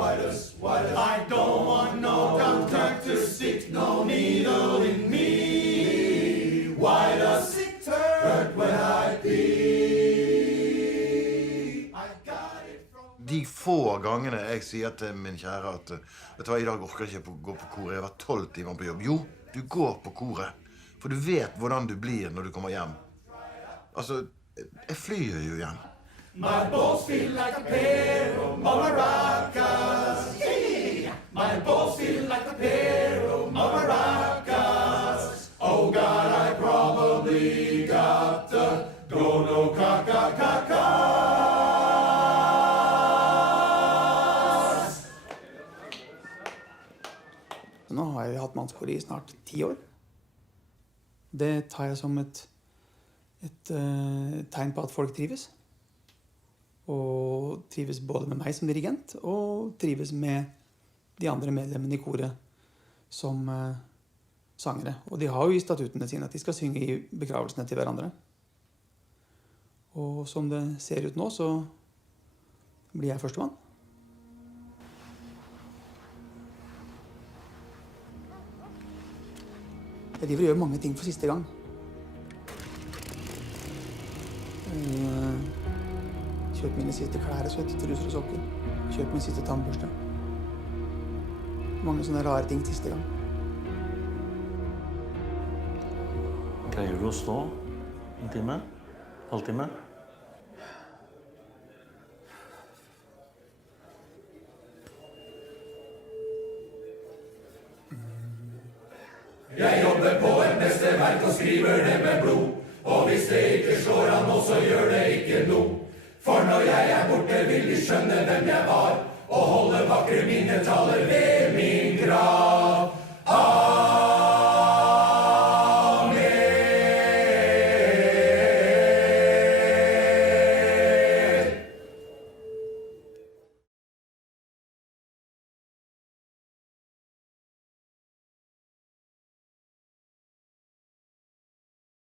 whitest. I don't want no doctor to stick no needle in me. Whitest, hurt when I pee. I got it from... De få gangene jeg sier til min kjære at vet du hva, i dag orker jeg ikke gå på koret, jeg var 12 timer på jobb. Jo, du går på koret, for du vet hvordan du blir når du kommer hjem. Altså, jeg flyr jo igjen. My balls feel like a pair of maracas. My balls feel like a pair of maracas. Oh God, I probably got the gono-kaka-kaka-kas. Nå har jeg hatt mannskor i snart 10 år. Det tar jeg som et tegn på at folk trives. Og trives både med meg som dirigent, og trives med de andre medlemmene i koret som sangere. Og de har jo i statutene sine at de skal synge i begravelsene til hverandre. Og som det ser ut nå, så blir jeg førstemann. Jeg driver og gjør mange ting for siste gang. Kjøp mine siste klær, truser og sokker. Kjøp min siste tannbørste. Mange sånne rare ting siste gang. Greier du å stå en time? Halvtime? Jeg jobber på et mesterverk og skriver det med blod. Og hvis det ikke slår an nå, så gjør det ikke noe. For når jeg borte, vil de skjønne hvem jeg var, og holde vakre minnetaler ved min grav.